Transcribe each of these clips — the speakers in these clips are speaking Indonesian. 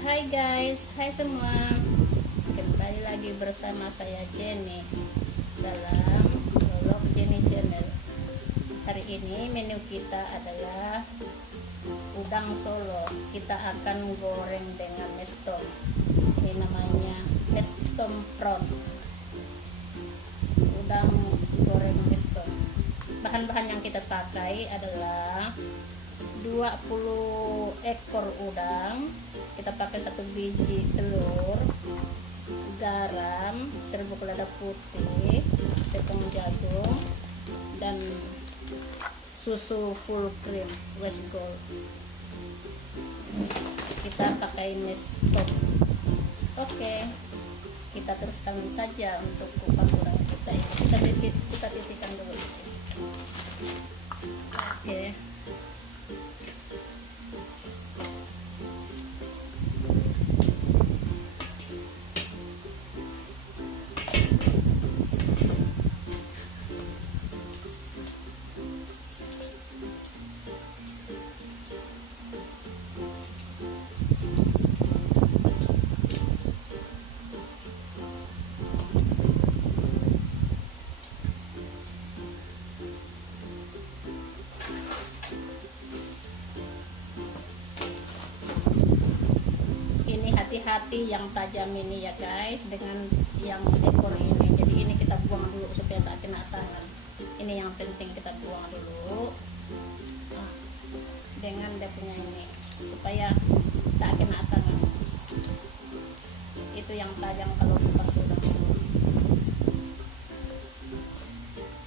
Hai guys, hai semua. Kembali lagi bersama saya Jenny dalam vlog Jenny Channel. Hari ini menu kita adalah udang Solo. Kita akan goreng dengan mestom. Ini namanya mestom prawn. Udang goreng mestom. Bahan-bahan yang kita pakai adalah 20 ekor udang, kita pakai 1 biji telur, garam, serbuk lada putih, tepung jagung, dan susu full cream West Gold. Kita pakai mestom. Oke, kita teruskan saja untuk kupas udang kita ini. Kita sisihkan dulu di sini. Oke. Hati-hati yang tajam ini ya guys, dengan yang ekor ini. Jadi ini kita buang dulu supaya tak kena tangan. Ini yang penting, kita buang dulu. Nah, dengan dia punya ini supaya tak kena tangan. Itu yang tajam kalau kupas sudah.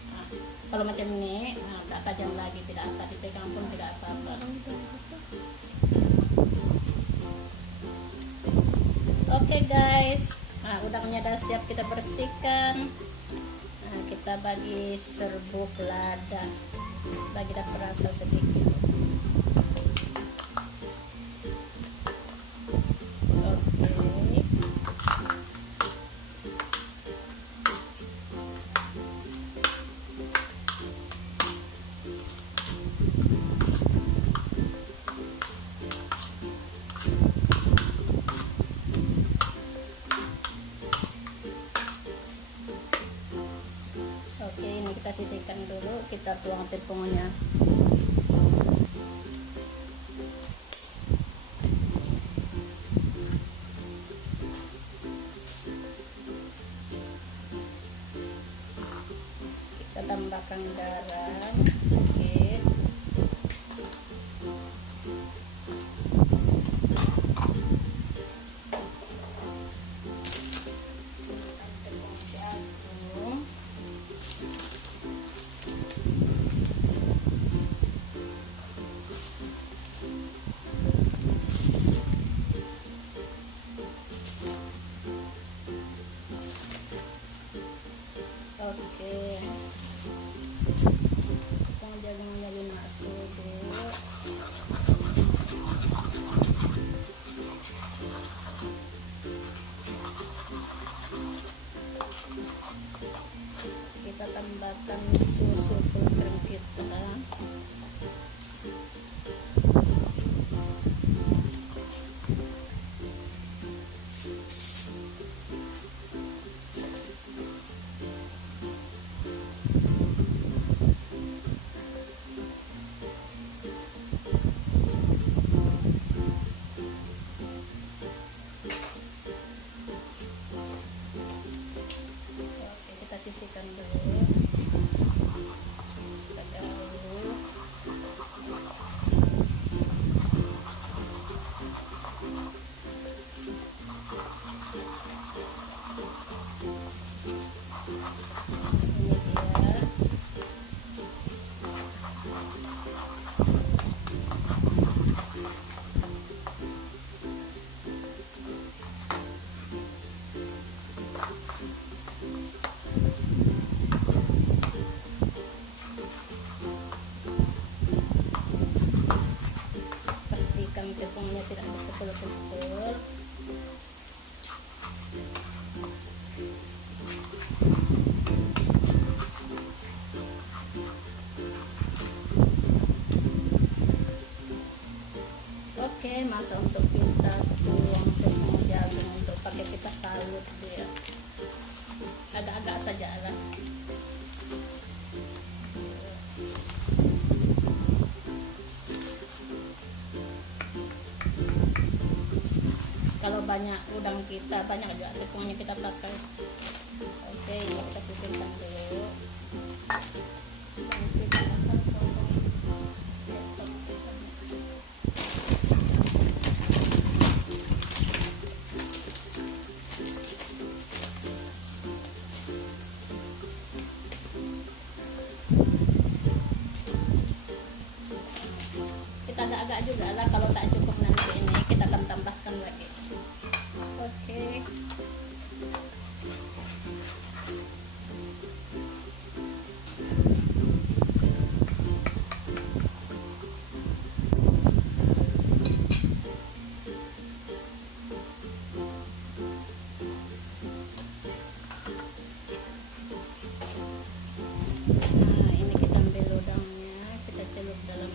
Nah, kalau macam ini, nah, tak tajam lagi, tidak apa dipegang pun tidak apa-apa. Oke guys, nah udangnya sudah siap kita bersihkan. Nah, kita bagi serbuk lada, bagi dapat rasa sedikit. Oke. Oke, ini kita sisihkan dulu, kita tuang tepungnya. Kita tambahkan garam sedikit. Oke, tepung jagungnya dimasuk dulu. Kita tambahkan susu full cream kita. Sisihkan dulu, kita dahulu. Ini dia. Tepungnya tidak betul-betul. Oke, masa untuk kita tuang dia, agak-agak saja lah. Kalau banyak udang kita, banyak juga tepungnya kita pakai. Oke, kita sisihkan dulu. Dan kita akan potong desktop kita. Kita agak-agak juga lah, kalau tak cukup nanti ini kita akan tambahkan lagi. Oke. Nah, ini kita ambil udangnya, kita celup dalam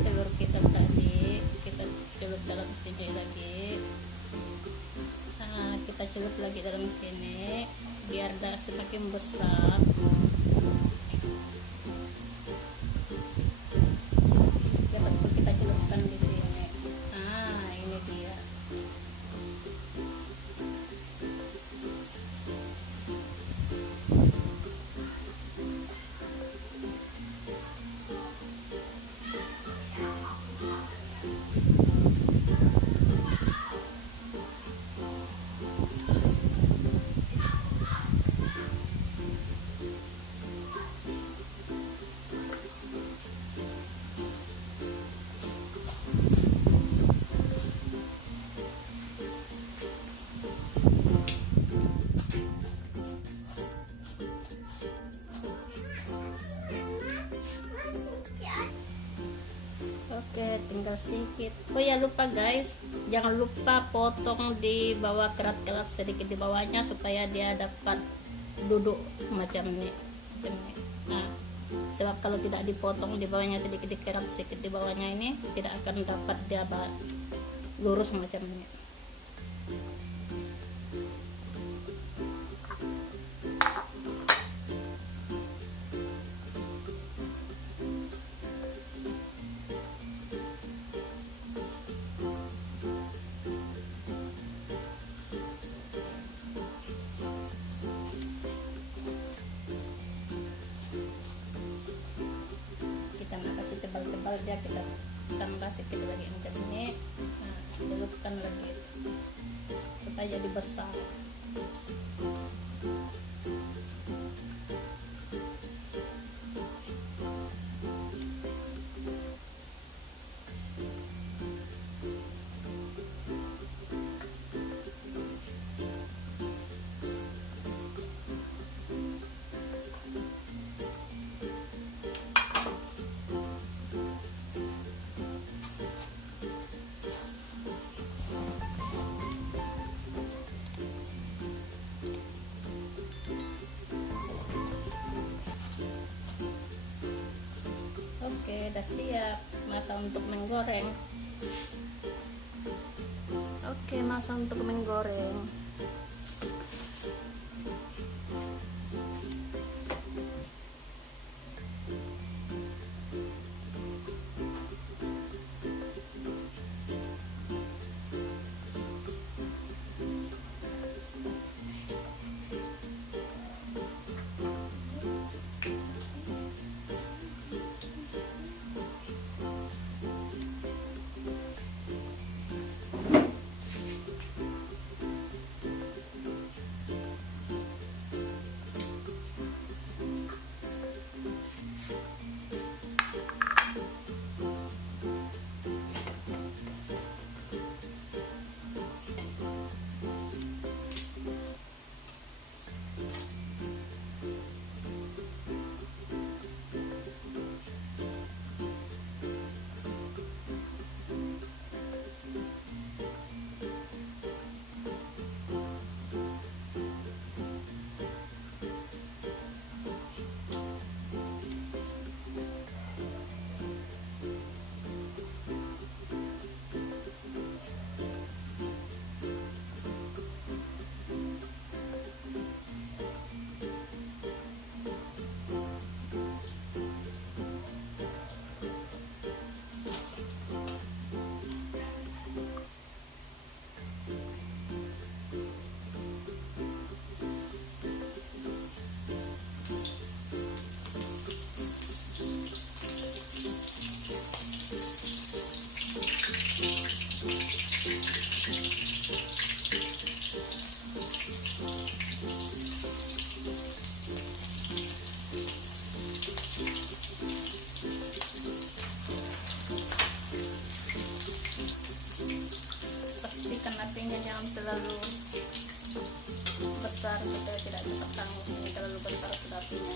telur kita tadi, kita celup dalam sini lagi. Nah, kita celup lagi dalam sini biar semakin besar. Dapat kita celupkan di sini. Ah, ini dia. Oke, tinggal sedikit. Oh ya, lupa guys, jangan lupa potong di bawah kerat-kerat sedikit di bawahnya supaya dia dapat duduk macam ini. Nah, sebab kalau tidak dipotong di bawahnya sedikit, dikerat sedikit di bawahnya ini, tidak akan dapat dia lurus macam ini. Tebal-tebal dia, kita tambah sedikit lagi macam ini. Nah, celupkan lagi supaya jadi besar. Oke, udah siap masa untuk menggoreng. Oke, masa untuk menggoreng. ikan apinya jangan terlalu besar supaya tidak cepat tangguh. Ini terlalu besar sudah apinya.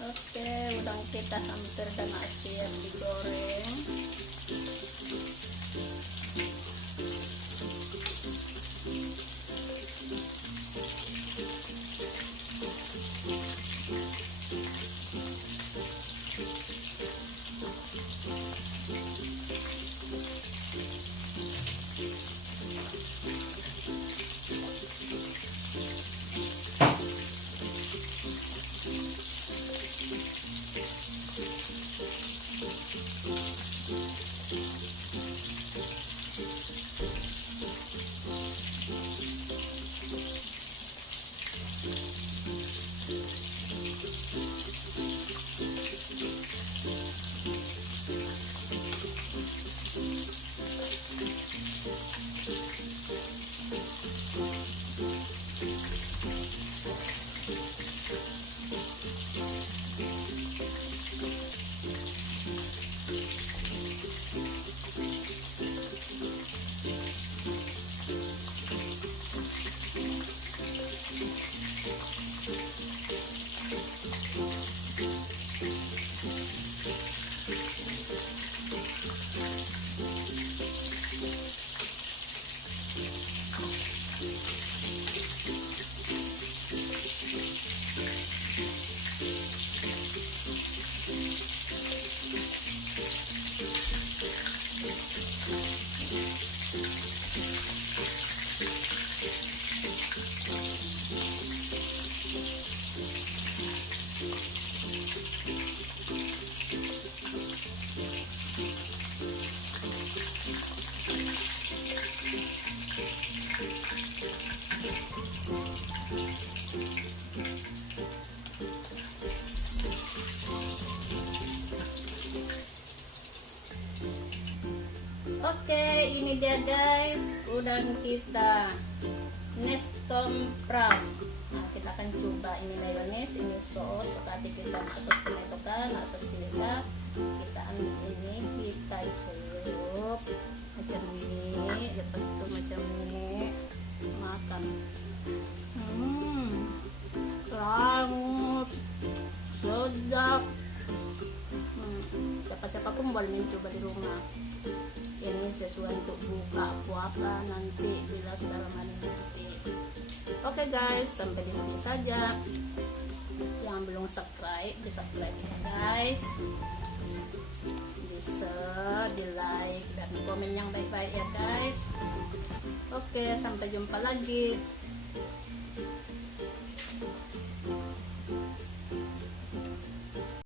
Oke, udang kita hampir dan siap digoreng. Oke, ini dia guys, udang kita Neston Pram. Nah, kita akan coba ini mayones, ini sos. Nanti kita sos tomato kan, sos chili kan. Kita ambil ini, kita celup macam ini, lepas itu macam ini, makan. Sangat sedap. Siapa-siapa pun boleh mencoba di rumah. Ini sesuai untuk buka puasa nanti bila sudah Ramadan nanti. Oke guys, sampai di sini saja. Yang belum subscribe, di subscribe ya guys. Bisa di like dan komen yang baik-baik ya guys. Oke, sampai jumpa lagi.